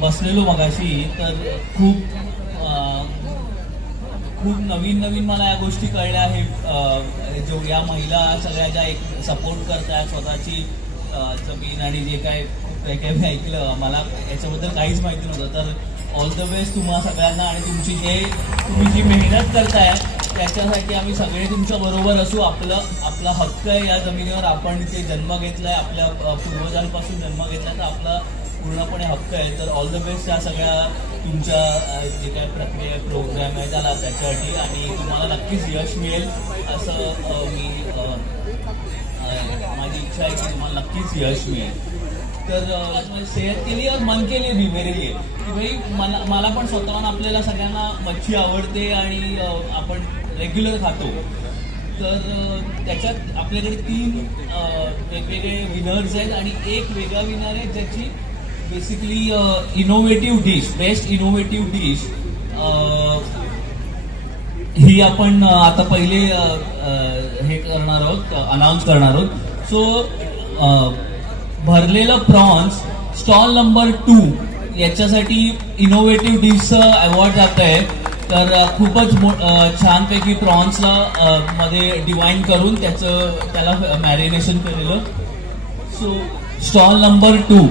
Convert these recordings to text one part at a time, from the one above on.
बसलेलो मगाशी तर खूप नवीन नवीन मला या गोष्टी कळल्या आहेत. जो या महिला सगळ्या ज्या एक सपोर्ट करतायत स्वतःची जमीन आणि जे काय काही मी ऐकलं, मला याच्याबद्दल काहीच माहिती नव्हतं. तर ऑल द बेस्ट तुम्हा सगळ्यांना. आणि तुम्ही जी मेहनत करताय त्याच्यासाठी आम्ही सगळे तुमच्या बरोबर असू. आपला हक्क आहे या जमिनीवर. आपण इथे जन्म घेतलाय, आपल्या पूर्वजांपासून जन्म घेतलाय, तर आपला पूर्णपणे हक्क आहे. तर ऑल द बेस्ट या सगळ्या तुमच्या जे काय प्रक्रिया प्रोग्राम आहे त्याला त्याच्यासाठी. आणि तुम्हाला नक्कीच यश मिळेल असं माझी इच्छा आहे की तुम्हाला नक्कीच यश मिळेल. तर सेहत के लिए और मन के लिए भी मेरे लिए की भाई मला पण स्वतःहून आपल्याला सगळ्यांना मच्छी आवडते आणि आपण रेग्युलर खातो. तर त्याच्यात आपल्याकडे 3 वेगवेगळे विनर्स आहेत आणि एक वेगळा विनर आहे ज्याची basically innovative dish, best innovative dish ही आपण आता पहिले हे करणार आहोत, अनाऊन्स करणार आहोत. सो भरलेलं प्रॉन्स स्टॉल नंबर 2 याच्यासाठी इनोव्हेटिव्ह डिशचं अवॉर्ड जात आहे. तर खूपच छानपैकी प्रॉन्सला मध्ये डिवाइन करून त्याला मॅरिनेशन केलेलं. So stall number 2.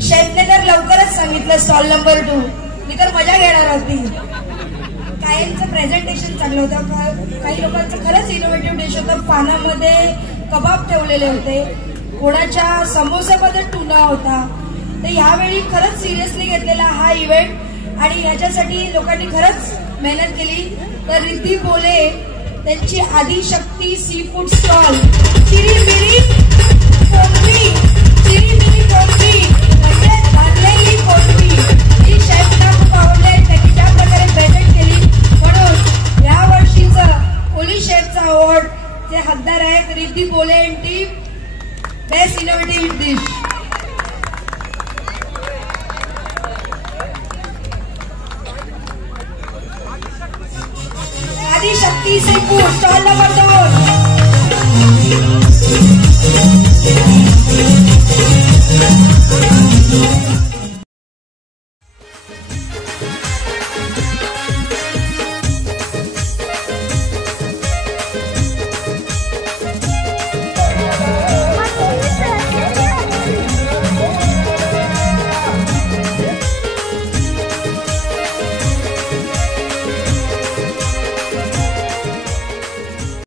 शेफने तर लवकरच सांगितलं स्टॉल नंबर 2. मी तर मजा घेणार होती. काहींचं प्रेझेंटेशन चांगलं होतं, काही लोकांचं खरंच इनोव्हेटिव्ह डिश होतं. पानामध्ये कबाब ठेवलेले होते, कोणाच्या समोसामध्ये टुना होता. तर यावेळी खरंच सिरियसली घेतलेला हा इव्हेंट आणि ह्याच्यासाठी लोकांनी खरंच मेहनत केली. तर रिद्धी बोले त्यांची आदिशक्ती सी फूड स्टॉल चिरीमिरी कोंबडी, चिरीमिरी कोंबडी म्हणजे भाजलेली कोंबडी ही शेफना खूप आवडले. त्यांनी ज्या प्रकारे प्रेझेंट केली म्हणून या वर्षीचं पोलीस शेफचा अवॉर्ड जे हकदार आहेत Riddhi Bole and team, best innovative dish. Adishakti seafood stall number 2.